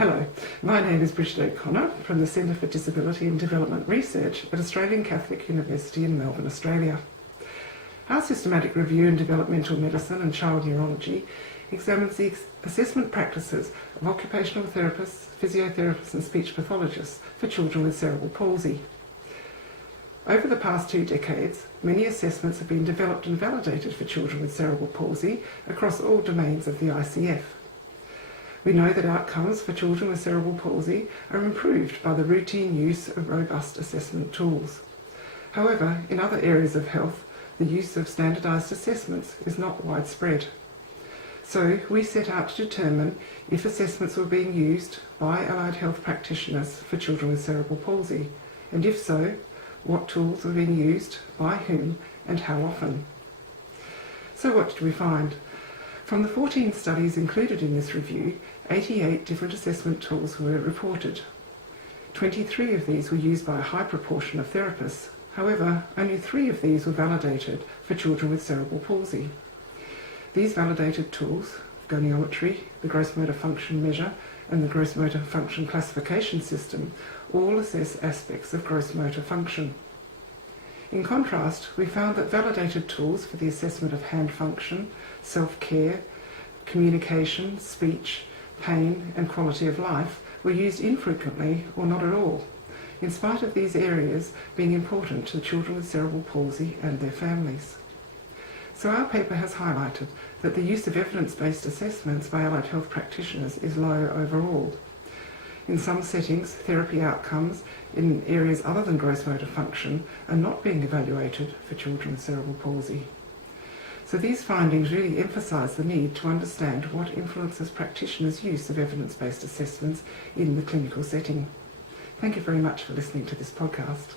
Hello, my name is Bridget O'Connor from the Centre for Disability and Development Research at Australian Catholic University in Melbourne, Australia. Our systematic review in developmental medicine and child neurology examines the assessment practices of occupational therapists, physiotherapists and speech pathologists for children with cerebral palsy. Over the past 2 decades, many assessments have been developed and validated for children with cerebral palsy across all domains of the ICF. We know that outcomes for children with cerebral palsy are improved by the routine use of robust assessment tools. However, in other areas of health, the use of standardised assessments is not widespread. So we set out to determine if assessments were being used by allied health practitioners for children with cerebral palsy, and if so, what tools were being used, by whom, and how often. So what did we find? From the 14 studies included in this review, 88 different assessment tools were reported. 23 of these were used by a high proportion of therapists. However, only 3 of these were validated for children with cerebral palsy. These validated tools, goniometry, the gross motor function measure, and the gross motor function classification system, all assess aspects of gross motor function. In contrast, we found that validated tools for the assessment of hand function, self-care, communication, speech, pain, and quality of life were used infrequently or not at all, in spite of these areas being important to children with cerebral palsy and their families. So our paper has highlighted that the use of evidence-based assessments by allied health practitioners is low overall. In some settings, therapy outcomes in areas other than gross motor function are not being evaluated for children with cerebral palsy. So these findings really emphasise the need to understand what influences practitioners' use of evidence-based assessments in the clinical setting. Thank you very much for listening to this podcast.